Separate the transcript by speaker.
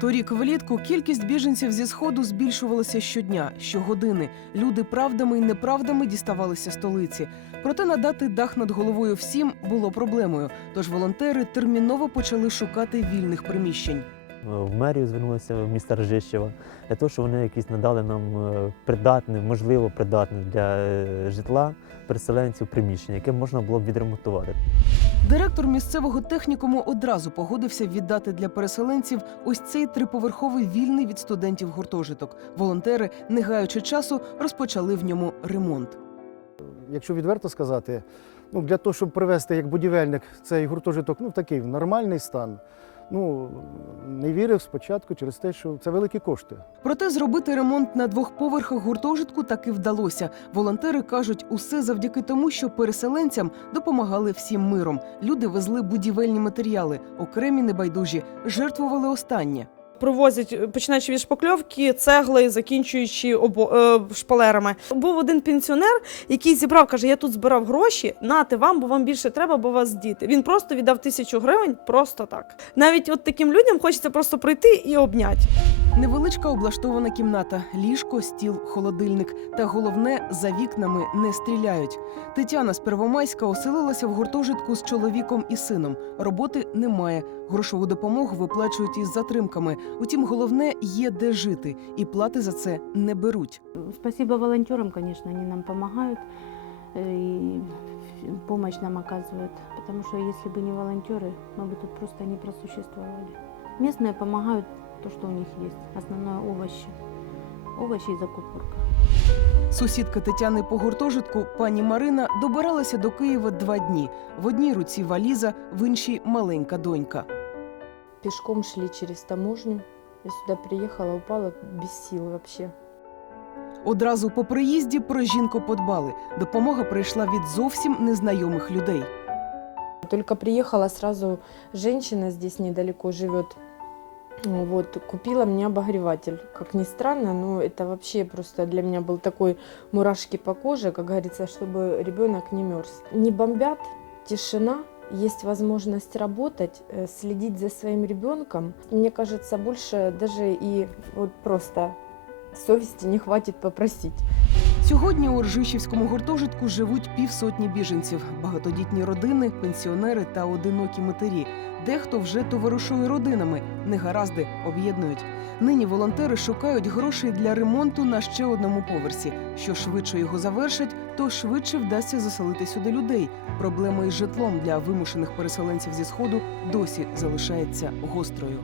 Speaker 1: Торік влітку кількість біженців зі сходу збільшувалася щодня, щогодини. Люди правдами і неправдами діставалися столиці. Проте надати дах над головою всім було проблемою. Тож волонтери терміново почали шукати вільних приміщень.
Speaker 2: В мерію звернулися в міста Ржищева для того, щоб вони якісь надали нам е, придатне, можливо, придатне для е, житла переселенців приміщення, яке можна було б відремонтувати.
Speaker 1: Директор місцевого технікуму одразу погодився віддати для переселенців ось цей триповерховий вільний від студентів гуртожиток. Волонтери, не гаючи часу, розпочали в ньому ремонт.
Speaker 3: Якщо відверто сказати, ну, для того, щоб привести як будівельник цей гуртожиток ну, в такий в нормальний стан, ну, не вірив спочатку через те, що це великі кошти.
Speaker 1: Проте зробити ремонт на двох поверхах гуртожитку таки вдалося. Волонтери кажуть, усе завдяки тому, що переселенцям допомагали всім миром. Люди везли будівельні матеріали, окремі небайдужі, жертвували останнє.
Speaker 4: Привозять, починаючи від шпакльовки, цегли, закінчуючи обо, е, шпалерами. Був один пенсіонер, який зібрав, каже: я тут збирав гроші, нате вам, бо вам більше треба, бо вас діти. Він просто віддав тисячу гривень, просто так. Навіть от таким людям хочеться просто прийти і обняти.
Speaker 1: Невеличка облаштована кімната, ліжко, стіл, холодильник. Та головне, за вікнами не стріляють. Тетяна з Первомайська оселилася в гуртожитку з чоловіком і сином. Роботи немає. Грошову допомогу виплачують із затримками. Утім, головне є де жити, і плати за це не беруть.
Speaker 5: Спасибо волонтерам, конечно, они нам помогают э, и помощь нам оказывают. Потому что если бы не волонтеры, мы бы тут просто не просуществовали. Местные помогают то, что у них есть. Основное овощи. Овощи и закупорка.
Speaker 1: Сусідка Тетяни по гуртожитку, пані Марина, добиралася до Києва два дні. В одній руці валіза, в іншій маленька донька.
Speaker 6: Пешком шли через таможню. Я сюда приехала, упала без сил вообще.
Speaker 1: Одразу по приїзді про жінку подбали. Допомога прийшла від зовсім незнайомих людей.
Speaker 6: Только приехала, сразу женщина здесь недалеко живет. Вот, купила мне обогреватель. Как ни странно, но это вообще просто для меня был такой мурашки по коже, как говорится, чтобы ребенок не мерз. Не бомбят, тишина, есть возможность работать, э, следить за своим ребенком. Мне кажется, больше даже и вот просто совести не хватит попросить.
Speaker 1: Сьогодні у Ржищівському гуртожитку живуть півсотні біженців, багатодітні родини, пенсіонери та одинокі матері. Дехто вже товаришує родинами, негаразди об'єднують. Нині волонтери шукають грошей для ремонту на ще одному поверсі. Що швидше його завершать, то швидше вдасться заселити сюди людей. Проблема із житлом для вимушених переселенців зі сходу досі залишається гострою.